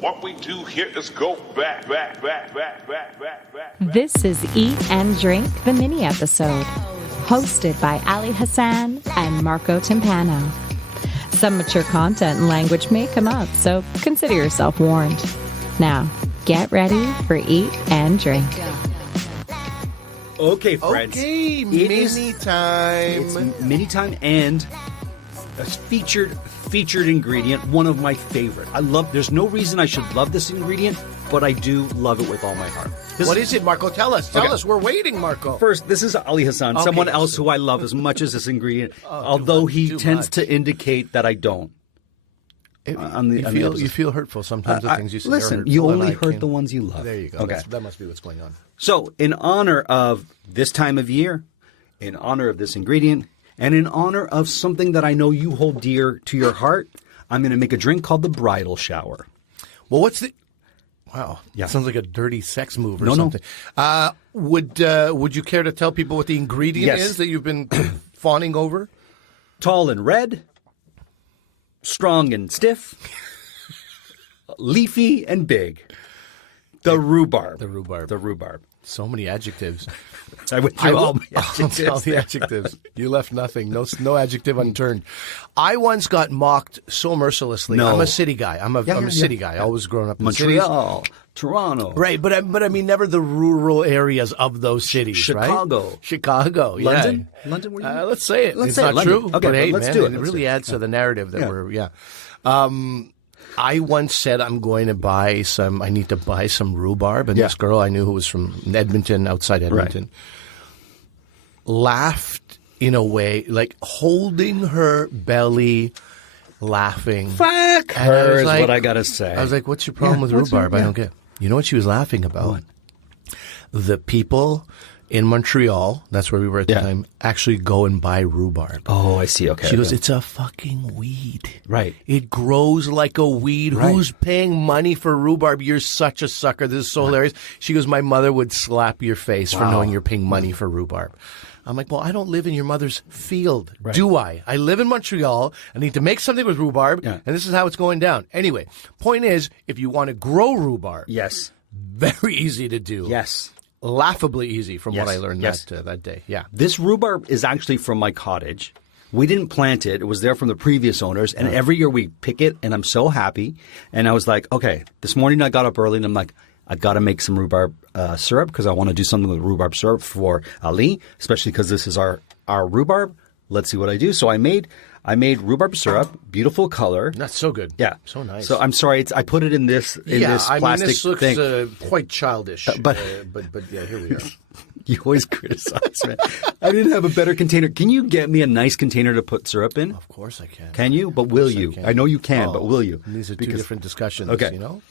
What we do here is go back. This is Eat and Drink, the mini episode, hosted by Ali Hassan and Marco Timpano. Some mature content and language may come up, so consider yourself warned. Now, get ready for Eat and Drink. Okay, friends. Okay, mini time. It's mini time and a featured ingredient, one of my favorite. There's no reason I should love this ingredient, but I do love it with all my heart. What is it, Marco? Tell us. Tell us. We're waiting, Marco. First, this is Ali Hassan, someone else who I love as much as this ingredient, although he tends to indicate that I don't. You feel hurtful sometimes. The things you say listen, are hurtful, you only hurt the ones you love. There you go. Okay. That must be what's going on. So, in honor of this time of year, in honor of this ingredient, and in honor of something that I know you hold dear to your heart, I'm going to make a drink called the Bridal Shower. Well, what's the... Wow. Yeah. Sounds like a dirty sex move or something. No. Would you care to tell people what the ingredient is that you've been fawning over? Tall and red, strong and stiff, leafy and big. The rhubarb. The rhubarb. The rhubarb. So many adjectives. I went through all my adjectives. All the adjectives. You left nothing. No adjective unturned. I once got mocked so mercilessly. No. I'm a city guy. I'm a city guy. I always grown up in Montreal, cities. Toronto. Right, but I mean never the rural areas of those cities, Chicago. Right? Chicago. London? Yeah. London, were you? Let's say it. Let's it's say not it. London. true. Okay, but hey, let's man, do it. It really adds to the narrative that we're I once said I'm going to I need to buy some rhubarb, and this girl I knew who was from Edmonton, outside Edmonton, laughed in a way, like holding her belly, laughing. Fuck her is what I got to say. I was like, what's your problem with rhubarb? I don't get. You know what she was laughing about? What? The people in Montreal, that's where we were at the time, actually go and buy rhubarb. Oh, I see. Okay. She goes, it's a fucking weed. Right. It grows like a weed. Right. Who's paying money for rhubarb? You're such a sucker. This is so hilarious. She goes, my mother would slap your face for knowing you're paying money for rhubarb. I'm like, well, I don't live in your mother's field, do I? I live in Montreal. I need to make something with rhubarb, and this is how it's going down. Anyway, point is, if you want to grow rhubarb, very easy to do. Yes. Laughably easy from what I learned that day. Yeah. This rhubarb is actually from my cottage. We didn't plant it. It was there from the previous owners. And every year we pick it, and I'm so happy. And I was like, okay, this morning I got up early, and I'm like, I got to make some rhubarb syrup because I want to do something with rhubarb syrup for Ali, especially because this is our rhubarb. Let's see what I do. So I made rhubarb syrup, beautiful color. That's so good. Yeah. So nice. So I'm sorry, I put it in this plastic this looks thing. Quite childish. But yeah, here we are. You always criticize, man. I didn't have a better container. Can you get me a nice container to put syrup in? Of course I can. Can you? But will you? I know you can, but will you? These are two different discussions, you know?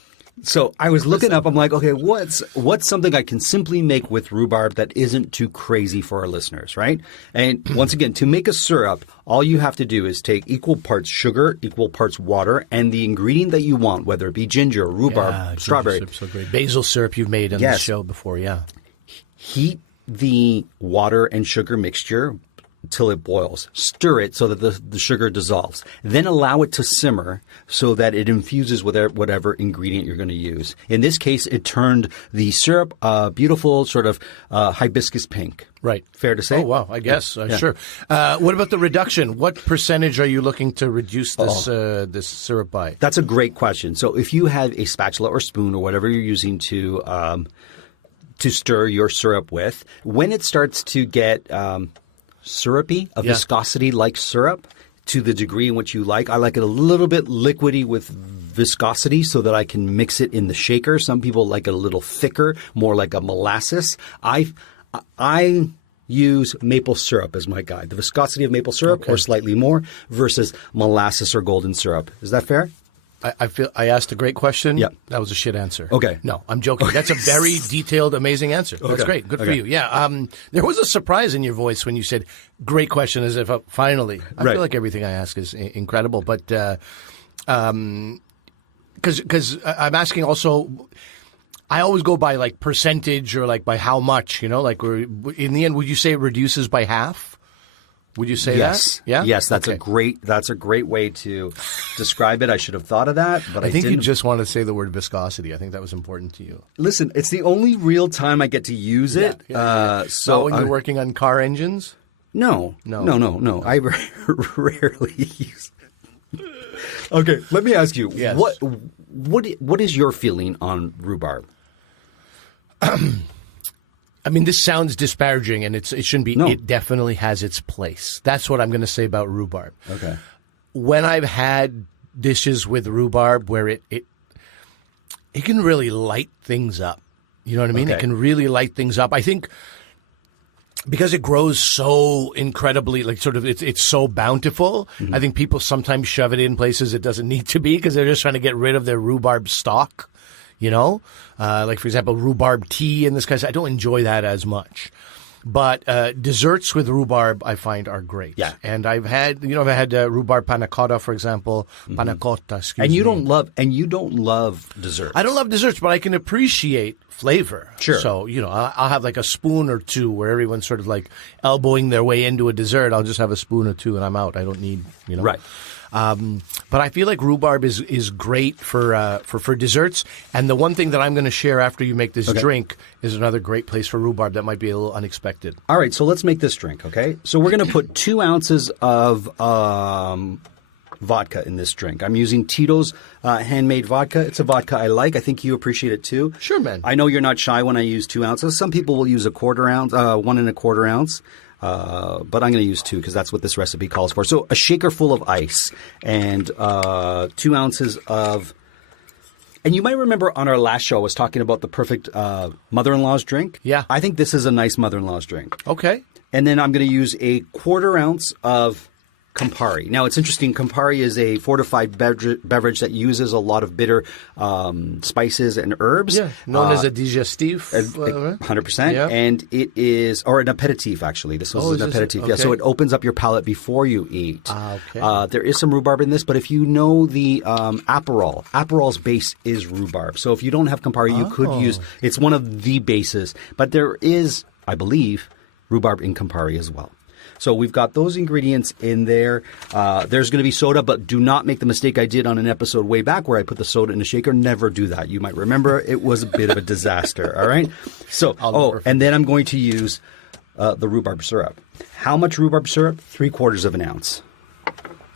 So I was looking up. I'm like, okay, what's something I can simply make with rhubarb that isn't too crazy for our listeners, right? And once again, to make a syrup, all you have to do is take equal parts sugar, equal parts water, and the ingredient that you want, whether it be ginger, rhubarb, strawberry. Ginger syrup's so great. Basil syrup you've made on the show before, Heat the water and sugar mixture till it boils. Stir it so that the sugar dissolves. Then allow it to simmer so that it infuses with whatever ingredient you're going to use. In this case, it turned the syrup beautiful sort of hibiscus pink. Right. Fair to say? Oh, wow. I guess. Sure. What about the reduction? What percentage are you looking to reduce this syrup by? That's a great question. So if you have a spatula or spoon or whatever you're using to stir your syrup with, when it starts to get syrupy, a viscosity like syrup, to the degree in which you like. I like it a little bit liquidy with viscosity so that I can mix it in the shaker. Some people like it a little thicker, more like a molasses. I use maple syrup as my guide. The viscosity of maple syrup or slightly more versus molasses or golden syrup. Is that fair? I feel I asked a great question. Yeah. That was a shit answer. Okay. No, I'm joking. That's a very detailed, amazing answer. That's great. Good for you. Yeah. There was a surprise in your voice when you said great question as if finally. I feel like everything I ask is incredible. But because I'm asking also, I always go by like percentage or like by how much, you know, like in the end, would you say it reduces by half? Would you say yes. that? Yeah. Yes, that's a great way to describe it. I should have thought of that, but I think didn't. you just want to say the word viscosity. I think that was important to you. Listen, it's the only real time I get to use it. So when you're working on car engines? No. I rarely use it. Okay, let me ask you. Yes. What is your feeling on rhubarb? I mean, this sounds disparaging, and it shouldn't be. No. It definitely has its place. That's what I'm going to say about rhubarb. Okay. When I've had dishes with rhubarb where it can really light things up. You know what I mean? Okay. It can really light things up. I think because it grows so incredibly, like sort of, it's so bountiful. Mm-hmm. I think people sometimes shove it in places it doesn't need to be because they're just trying to get rid of their rhubarb stalk. You know, like, for example, rhubarb tea and this kind of stuff. I don't enjoy that as much. But desserts with rhubarb, I find, are great. Yeah. And I've had rhubarb panna cotta, for example. Panna cotta, excuse me. And you don't love dessert. I don't love desserts, but I can appreciate flavor. Sure. So, I'll have like a spoon or two where everyone's sort of like elbowing their way into a dessert. I'll just have a spoon or two and I'm out. I don't need, Right. But I feel like rhubarb is great for desserts. And the one thing that I'm going to share after you make this drink is another great place for rhubarb that might be a little unexpected. All right, so let's make this drink, okay? So we're going to put 2 ounces of vodka in this drink. I'm using Tito's handmade vodka. It's a vodka I like. I think you appreciate it too. Sure, man. I know you're not shy when I use 2 ounces. Some people will use 1/4 ounce, 1 1/4 ounce. But I'm going to use 2 because that's what this recipe calls for. So a shaker full of ice and 2 ounces of. And you might remember on our last show I was talking about the perfect mother-in-law's drink. Yeah. I think this is a nice mother-in-law's drink. Okay. And then I'm going to use 1/4 ounce of Campari. Now, it's interesting. Campari is a fortified beverage that uses a lot of bitter spices and herbs. Yeah, known as a digestif. 100%. Yeah. And it is, or an aperitif, actually. This was an aperitif. Okay. Yeah, so it opens up your palate before you eat. Okay. There is some rhubarb in this, but if you know the Aperol's base is rhubarb. So if you don't have Campari, you could use, it's one of the bases. But there is, I believe, rhubarb in Campari as well. So we've got those ingredients in there. There's going to be soda, but do not make the mistake I did on an episode way back where I put the soda in a shaker. Never do that. You might remember it was a bit of a disaster. All right. So, and then I'm going to use the rhubarb syrup. How much rhubarb syrup? 3/4 of an ounce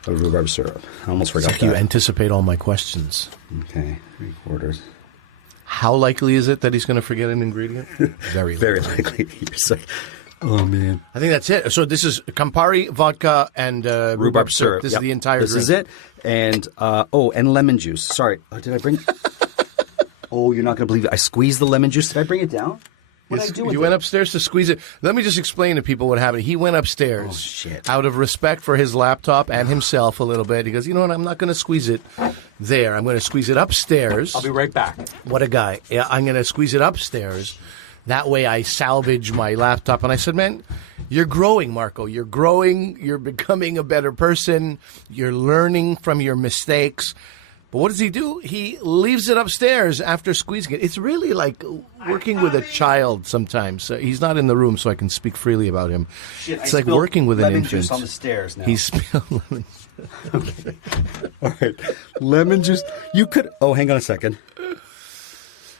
of rhubarb syrup. I almost forgot that. You anticipate all my questions. Okay, 3/4. How likely is it that he's going to forget an ingredient? Very likely. Very likely. You're so, oh, man. I think that's it. So this is Campari, vodka, and rhubarb syrup. This is the entire drink. This is it. And, and lemon juice. Sorry. Did I bring... Oh, you're not going to believe it. I squeezed the lemon juice. Did I bring it down? What did I do with it? You went upstairs to squeeze it. Let me just explain to people what happened. He went upstairs out of respect for his laptop and himself a little bit. He goes, you know what? I'm not going to squeeze it there. I'm going to squeeze it upstairs. I'll be right back. What a guy. Yeah, I'm going to squeeze it upstairs. That way I salvage my laptop. And I said, man, you're growing, Marco. You're growing. You're becoming a better person. You're learning from your mistakes. But what does he do? He leaves it upstairs after squeezing it. It's really like working with a child sometimes. He's not in the room, so I can speak freely about him. It's like working with an infant. Lemon juice on the stairs now. He spilled lemon juice. Okay. All right. Lemon juice. You could... Oh, hang on a second.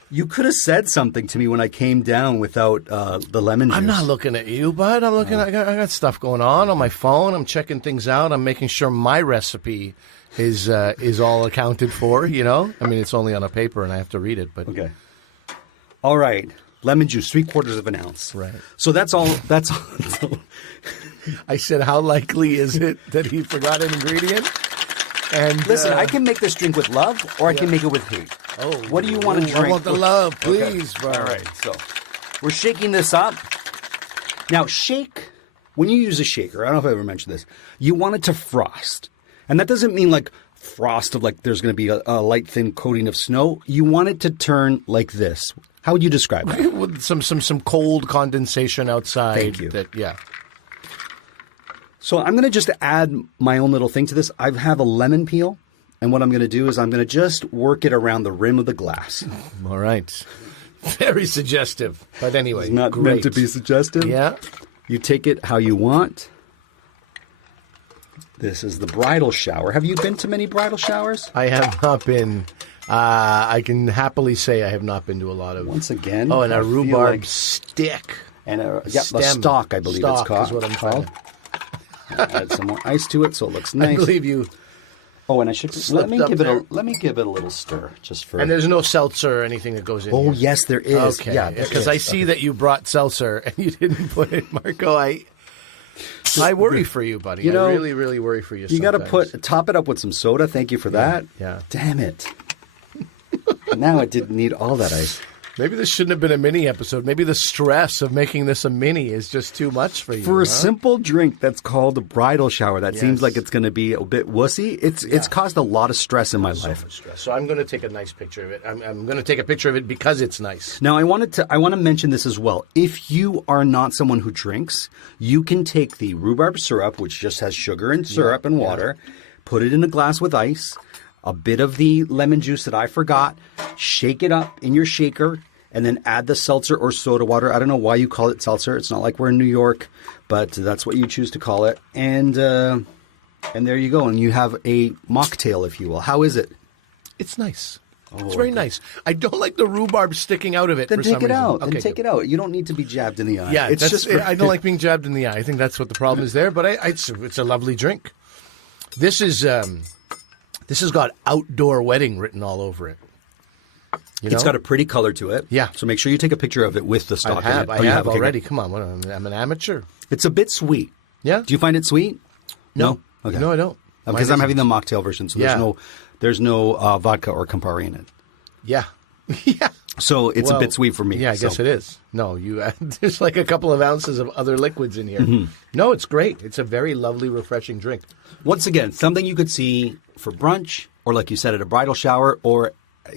You could have said something to me when I came down without the lemon juice. I'm not looking at you, bud. I'm looking. I got stuff going on my phone. I'm checking things out. I'm making sure my recipe is all accounted for. You know, I mean, it's only on a paper and I have to read it. But okay. All right, lemon juice, 3/4 of an ounce. Right. So that's all. That's all. I said, how likely is it that he forgot an ingredient? And listen, I can make this drink with love, or I can make it with hate. Oh, what do you want to drink? I want the love, please, okay. bro. All right, so we're shaking this up. Now, when you use a shaker, I don't know if I ever mentioned this, you want it to frost. And that doesn't mean like frost of like there's going to be a light, thin coating of snow. You want it to turn like this. How would you describe that? With some cold condensation outside. Thank you. Yeah. So I'm going to just add my own little thing to this. I have a lemon peel. And what I'm going to do is I'm going to just work it around the rim of the glass. All right. Very suggestive. But anyway, it's not great. meant to be suggestive. Yeah. You take it how you want. This is the bridal shower. Have you been to many bridal showers? I have not been. I can happily say I have not been to a lot of. Once again. Oh, and I a feel rhubarb stick. And a Stem. stalk, I believe Stalk it's called. is what I'm called. Add some more ice to it so it looks nice. I believe you. Oh, and I should let me give it a little stir just for. And there's no seltzer or anything that goes in. Oh here. yes, there is. Okay, yeah, because I see that you brought seltzer and you didn't put it, Marco. I worry for you, buddy. I really, really worry for you. You got to top it up with some soda. Thank you for that. Yeah. Damn it. Now it didn't need all that ice. Maybe this shouldn't have been a mini episode. Maybe the stress of making this a mini is just too much for you. For a simple drink that's called a bridal shower, that seems like it's going to be a bit wussy. It's caused a lot of stress in my life. Much stress. So I'm going to take a nice picture of it. I'm going to take a picture of it because it's nice. Now I want to mention this as well. If you are not someone who drinks, you can take the rhubarb syrup, which just has sugar and syrup and water, put it in a glass with ice, a bit of the lemon juice that I forgot, shake it up in your shaker, and then add the seltzer or soda water. I don't know why you call it seltzer. It's not like we're in New York, but that's what you choose to call it. And there you go. And you have a mocktail, if you will. How is it? It's nice. It's very nice. I don't like the rhubarb sticking out of it. Then for take some it reason. out. Okay, Then take it out. You don't need to be jabbed in the eye. Yeah, it's just. I don't like being jabbed in the eye. I think that's what the problem is there. But it's a lovely drink. This has got outdoor wedding written all over it. It's got a pretty color to it. Yeah. So make sure you take a picture of it with the stock. I have Okay, already. good. Come on, I'm an amateur. It's a bit sweet. Yeah. Do you find it sweet? No. Okay. No, I don't. Because I'm having the mocktail version, so there's no vodka or Campari in it. Yeah. Yeah. So it's a bit sweet for me. Yeah, I guess it is. No, there's like a couple of ounces of other liquids in here. Mm-hmm. No, it's great. It's a very lovely, refreshing drink. Once again, something you could see for brunch, or like you said, at a bridal shower, or at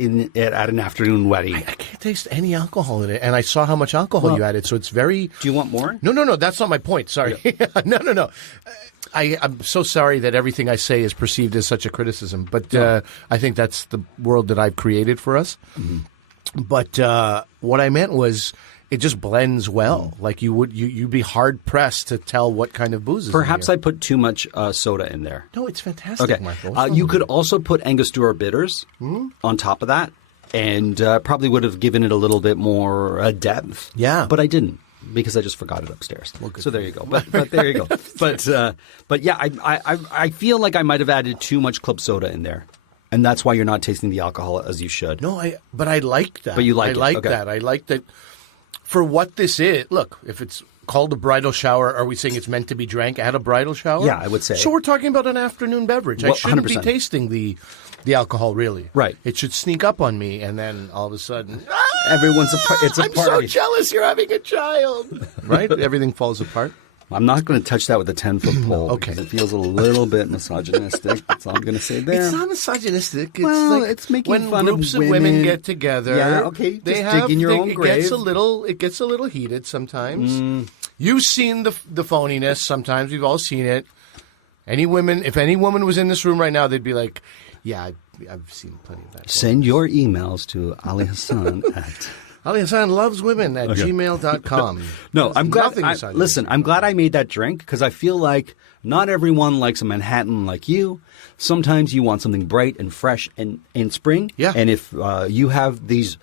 an afternoon wedding. I can't taste any alcohol in it, and I saw how much alcohol you added, so it's very... Do you want more? No, that's not my point. Sorry. Yeah. No. I'm so sorry that everything I say is perceived as such a criticism, but I think that's the world that I've created for us. Mm-hmm. But what I meant was... It just blends well. Like you'd be hard pressed to tell what kind of booze is Perhaps in I put too much soda in there. No, it's fantastic, Okay. Michael. You could also put Angostura bitters on top of that, and probably would have given it a little bit more depth. Yeah. But I didn't, because I just forgot it upstairs. So there you go. But there you go. But yeah, I feel like I might have added too much club soda in there. And that's why you're not tasting the alcohol as you should. No, but I like that. But you like I it. like Okay. that. I like that. For what this is, look, if it's called a bridal shower, are we saying it's meant to be drank at a bridal shower? Yeah, I would say. So we're talking about an afternoon beverage. I shouldn't 100%. be tasting the alcohol, really. Right. It should sneak up on me, and then all of a sudden, Everyone's it's a I'm party. so jealous you're having a child. Right? Everything falls apart. I'm not going to touch that with a 10-foot pole. Okay. Because it feels a little bit misogynistic. That's all I'm going to say there. It's not misogynistic. It's Well, like it's making when fun groups of of women women. get together. Yeah, okay, They just dig in your own it grave. It gets a little heated sometimes. You've seen the phoniness. Sometimes we've all seen it. If any woman was in this room right now, they'd be like, "Yeah, I've seen plenty of that." Send your emails to Ali Hassan at... Ali Hassan loves women at gmail.com. No, I'm glad. Nothing misogynistic. Listen, I'm glad I made that drink because I feel like not everyone likes a Manhattan like you. Sometimes you want something bright and fresh and in spring. Yeah. And if you have these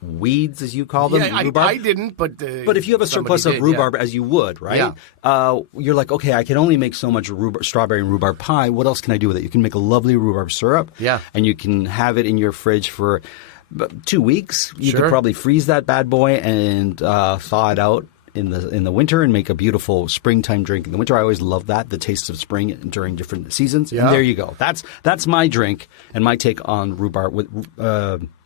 weeds, as you call them, Yeah, rhubarb, I didn't, but if you have a surplus of rhubarb, as you would, right? Yeah. You're like, okay, I can only make so much strawberry and rhubarb pie. What else can I do with it? You can make a lovely rhubarb syrup. Yeah. And you can have it in your fridge for 2 weeks. You Sure. could probably freeze that bad boy and thaw it out in the winter and make a beautiful springtime drink. In the winter, I always love that, the taste of spring during different seasons. Yeah. And there you go. That's my drink and my take on rhubarb with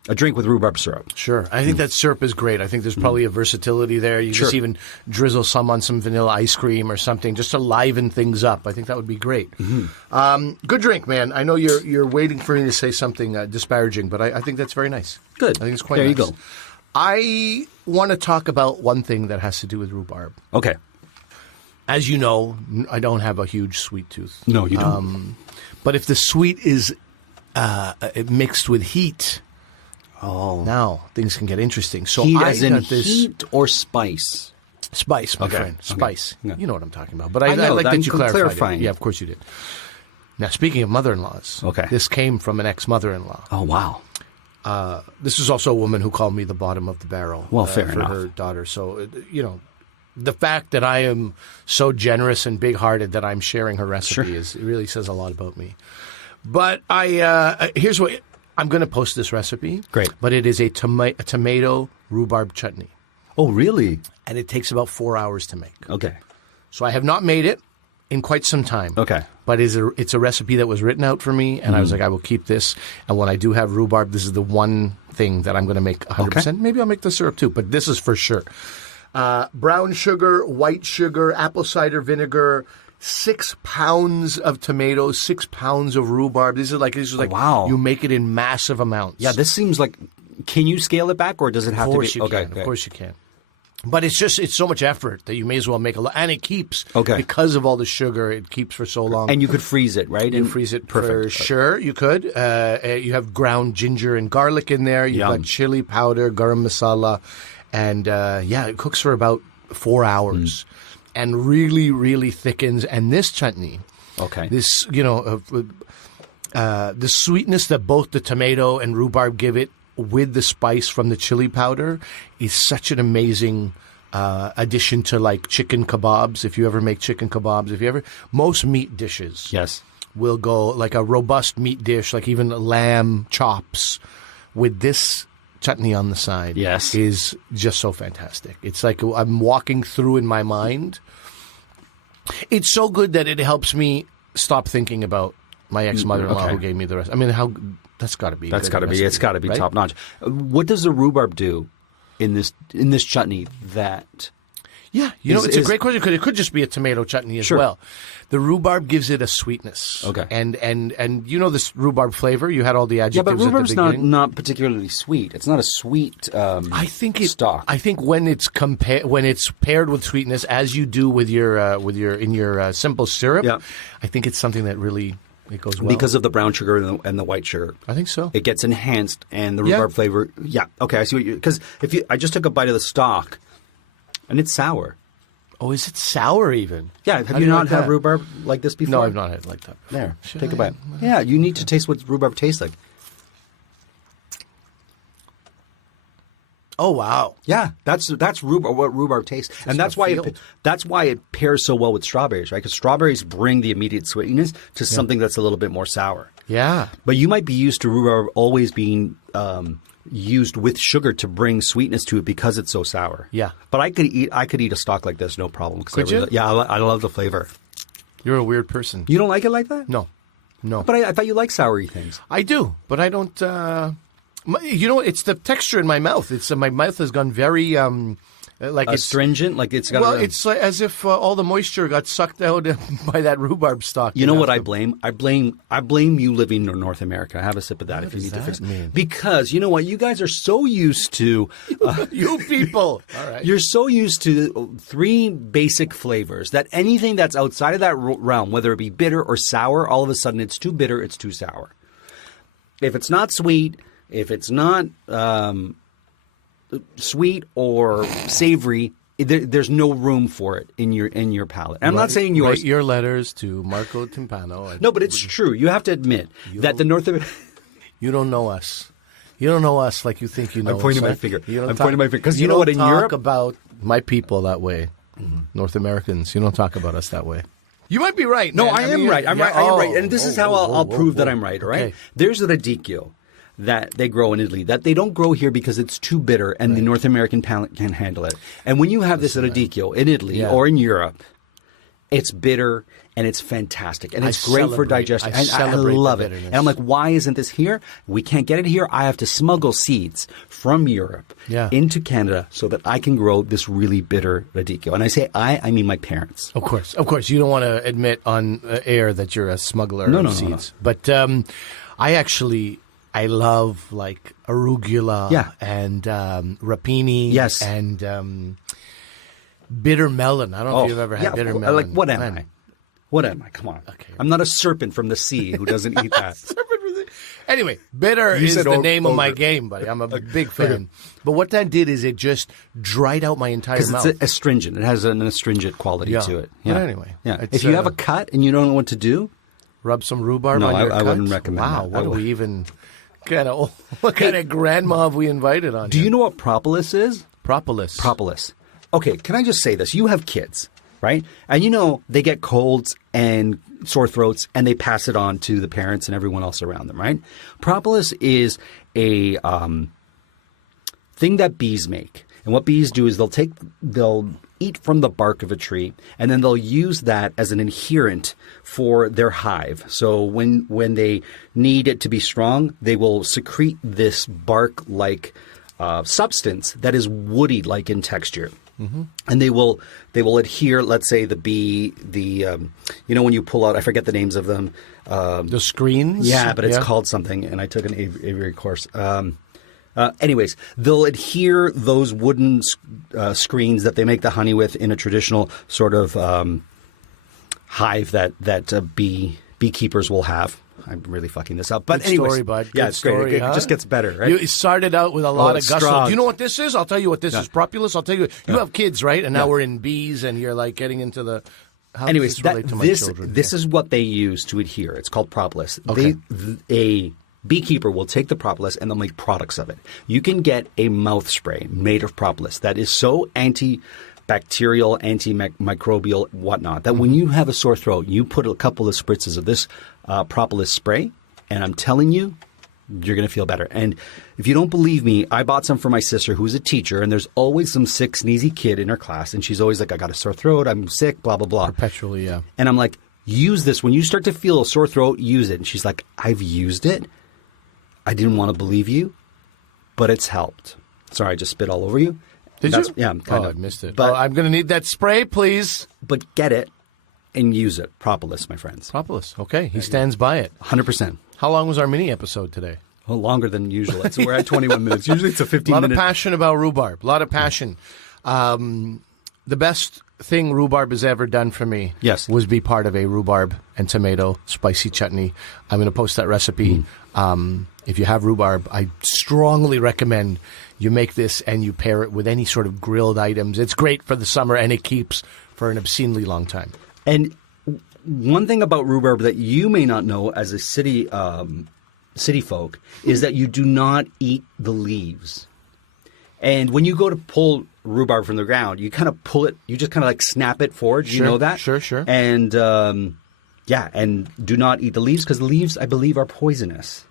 a drink with rhubarb syrup. Sure. I think that syrup is great. I think there's probably a versatility there. You just even drizzle some on some vanilla ice cream or something just to liven things up. I think that would be great. Good drink, man. I know you're waiting for me to say something disparaging, but I think that's very nice. Good. I think it's quite there nice. you go. I want to talk about one thing that has to do with rhubarb. Okay. As you know, I don't have a huge sweet tooth. No, you don't. But if the sweet is mixed with heat... Oh. Now things can get interesting. So Heat I as in got this heat or spice? spice, my Okay. friend, spice. Okay. You know what I'm talking about. But I know, I like I'm that you clarified clarifying. it. Yeah, of course you did. Now, speaking of mother-in-laws, Okay. this came from an ex-mother-in-law. Oh, wow. This is also a woman who called me the bottom of the barrel. Well, fair for enough. her daughter. So, the fact that I am so generous and big-hearted that I'm sharing her recipe it really says a lot about me. But here's what I'm going to post this recipe. Great. But it is a tomato rhubarb chutney, Oh, really? and it takes about 4 hours to make. Okay. So I have not made it in quite some time. Okay. But it's a recipe that was written out for me, and I was like, I will keep this. And when I do have rhubarb, this is the one thing that I'm going to make 100%. Okay. Maybe I'll make the syrup too, but this is for sure. Brown sugar, white sugar, apple cider vinegar, 6 pounds of tomatoes, 6 pounds of rhubarb. This is like wow. You make it in massive amounts. Yeah, this seems like. Can you scale it back, or does it have to be? Of course you can. Of course you can. But it's so much effort that you may as well make a lot. And it keeps, because of all the sugar, it keeps for so long. And you could freeze it, right? You freeze it Perfect. for sure. You could. You have ground ginger and garlic in there. You've got chili powder, garam masala. And, it cooks for about 4 hours. And really, really thickens. And this chutney, this, the sweetness that both the tomato and rhubarb give it, with the spice from the chili powder, is such an amazing addition to like chicken kebabs. If you ever make chicken kebabs, most meat dishes will go like a robust meat dish, like even lamb chops, with this chutney on the side. Is just so fantastic. It's like I'm walking through in my mind. It's so good that it helps me stop thinking about my ex-mother-in-law who gave me the rest. I mean, that's got to be. It's got to be right? Top notch. What does the rhubarb do in this chutney that? Yeah, it's a great question because it could just be a tomato chutney as well. The rhubarb gives it a sweetness. Okay. And this rhubarb flavor. You had all the adjectives. Yeah, but rhubarb's not particularly sweet. It's not a sweet. I think stock. I think when it's paired with sweetness, as you do with your simple syrup, I think it's something that really. It goes well. Because of the brown sugar and the white sugar. I think so. It gets enhanced, and the rhubarb flavor. Yeah. Okay, I see what you. Because I just took a bite of the stalk, and it's sour. Oh, is it sour even? Yeah. Have you not had rhubarb like this before? No, I've not had it like that. There. Take a bite. Yeah, you need to taste what rhubarb tastes like. Oh wow! Yeah, that's rhubarb. What rhubarb tastes, and that's why it pairs so well with strawberries, right? Because strawberries bring the immediate sweetness to something that's a little bit more sour. Yeah, but you might be used to rhubarb always being used with sugar to bring sweetness to it because it's so sour. Yeah, but I could eat a stalk like this, no problem. Could you? Yeah, I love the flavor. You're a weird person. You don't like it like that? No. But I thought you like soury things. I do, but I don't. It's the texture in my mouth. It's my mouth has gone very astringent. Like it's got. Well, it's like as if all the moisture got sucked out by that rhubarb stalk. You know what I blame? I blame you living in North America. Have a sip of that if you need to fix it. Because you know what? You guys are so used to you people. All right. You're so used to 3 basic flavors that anything that's outside of that realm, whether it be bitter or sour, all of a sudden it's too bitter, it's too sour. If it's not sweet. If it's not sweet or savory, there's no room for it in your palate. And I'm not saying yours. Write your letters to Marco Timpano. No, but it's true. You have to admit that the North America. You don't know us. You don't know us like you think you know us. I'm pointing my finger. Because you know what? In Europe, about my people that way. North Americans. You don't talk about us that way. You might be right. No, I am right. I'm right. And this is how I'll prove that I'm right. All right. Okay. There's a radicchio that they grow in Italy that they don't grow here because it's too bitter and the North American palate can't handle it. And when you have this radicchio in Italy or in Europe, it's bitter and it's fantastic and it's great for digestion. I love it. And I'm like, why isn't this here? We can't get it here. I have to smuggle seeds from Europe into Canada so that I can grow this really bitter radicchio. And I say I mean my parents. Of course. You don't want to admit on air that you're a smuggler of seeds. No. But I love like arugula and rapini and bitter melon. I don't know if you've ever had bitter melon. Like, what am I? What am I? Come on. Okay. I'm not a serpent from the sea who doesn't eat that. Anyway, bitter is the name of my game, buddy. I'm a big fan. But what that did is it just dried out my entire mouth. Because it's astringent. It has an astringent quality to it. Yeah. But anyway. Yeah. If you have a cut and you don't know what to do, Rub some rhubarb No, on your I cut? wouldn't recommend wow, that. what do we even... What kind of grandma have we invited on Do here? you know what propolis is? Propolis. Propolis. Okay, can I just say this? You have kids, right? And you know they get colds and sore throats and they pass it on to the parents and everyone else around them, right? Propolis is a thing that bees make. And what bees do is they'll eat from the bark of a tree, and then they'll use that as an adherent for their hive. So when they need it to be strong, they will secrete this bark-like substance that is woody-like in texture. Mm-hmm. And they will adhere. Let's say the bee, when you pull out, I forget the names of them. The screens. Yeah, but it's called something, and I took an aviary course. Anyways, they'll adhere those wooden screens that they make the honey with in a traditional sort of hive that beekeepers will have. I'm really fucking this up. But Good anyways, story, bud. yeah, Good it's story, great. It huh? just gets better, right? You started out with a lot of gusto. strong. Do you know what this is? I'll tell you what this is. Propolis. I'll tell you. You have kids, right? And now we're in bees, and you're like getting into the... How Anyways, does this relate to my children? this is what they use to adhere. It's called propolis. Okay. A beekeeper will take the propolis and they'll make products of it. You can get a mouth spray made of propolis that is so antibacterial, antimicrobial, whatnot, that when you have a sore throat, you put a couple of spritzes of this propolis spray, and I'm telling you, you're going to feel better. And if you don't believe me, I bought some for my sister who's a teacher, and there's always some sick, sneezy kid in her class, and she's always like, I got a sore throat, I'm sick, blah, blah, blah. Perpetually, yeah. And I'm like, use this. When you start to feel a sore throat, use it. And she's like, I've used it. I didn't want to believe you, but it's helped. Sorry, I just spit all over you. Did you? Yeah, kind of. I missed it. But, I'm going to need that spray, please. But get it and use it. Propolis, my friends. Propolis. Okay, he stands by it. 100%. How long was our mini episode today? Well, longer than usual. So we're at 21 minutes. Usually it's a 15-minute. A lot of passion about rhubarb. A lot of passion. The best thing rhubarb has ever done for me was be part of a rhubarb and tomato spicy chutney. I'm going to post that recipe. If you have rhubarb, I strongly recommend you make this and you pair it with any sort of grilled items. It's great for the summer, and it keeps for an obscenely long time. And one thing about rhubarb that you may not know as a city folk is that you do not eat the leaves. And when you go to pull rhubarb from the ground, you kind of pull it, you just kind of like snap it forward. Sure, you know that? Sure. And and do not eat the leaves, because the leaves, I believe, are poisonous.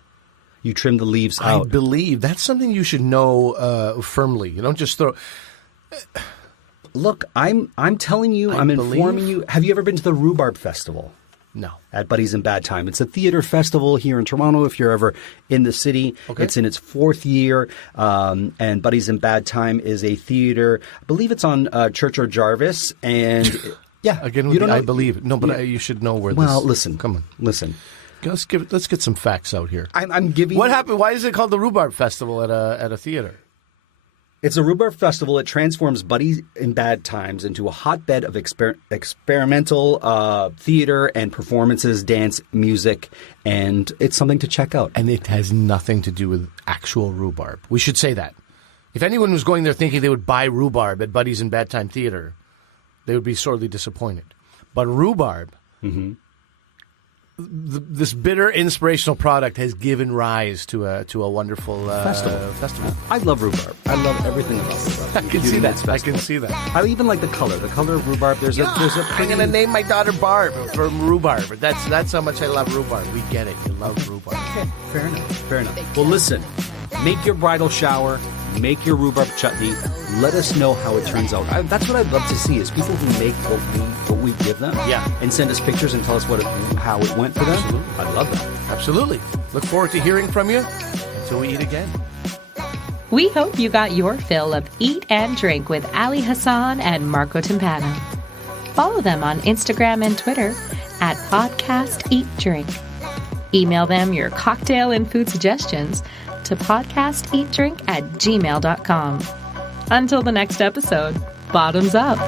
You trim the leaves out. I believe that's something you should know firmly. You don't just throw. Look, I'm telling you, I'm informing you. Have you ever been to the Rhubarb Festival? No. At Buddies in Bad Time. It's a theater festival here in Toronto if you're ever in the city. Okay. It's in its 4th year, and Buddies in Bad Time is a theater. I believe it's on Church or Jarvis, and yeah. Again, you don't know? I believe. No, but you should know where Well, this... listen. Come on. Listen. Let's get some facts out here. I'm giving... What happened? Why is it called the Rhubarb Festival at a theater? It's a rhubarb festival. It transforms Buddies in Bad Times into a hotbed of experimental theater and performances, dance, music, and it's something to check out. And it has nothing to do with actual rhubarb. We should say that. If anyone was going there thinking they would buy rhubarb at Buddies in Bad Time Theater, they would be sorely disappointed. But rhubarb... Mm-hmm. This bitter, inspirational product has given rise to a wonderful festival. I love rhubarb. I love everything about rhubarb. I can see that. I can see that. I even like the color. The color of rhubarb. There's a I'm gonna name my daughter Barb from rhubarb. That's how much I love rhubarb. We get it. You love rhubarb. Okay, fair enough. Well, listen. Make your bridal shower. Make your rhubarb chutney. Let us know how it turns out. That's what I'd love to see, is people who make what we give them. Yeah. And send us pictures and tell us how it went for them. Absolutely. I'd love that. Absolutely. Look forward to hearing from you until we eat again. We hope you got your fill of Eat and Drink with Ali Hassan and Marco Timpano. Follow them on Instagram and Twitter at Podcast Eat Drink. Email them your cocktail and food suggestions to podcasteatdrink@gmail.com. Until the next episode, bottoms up.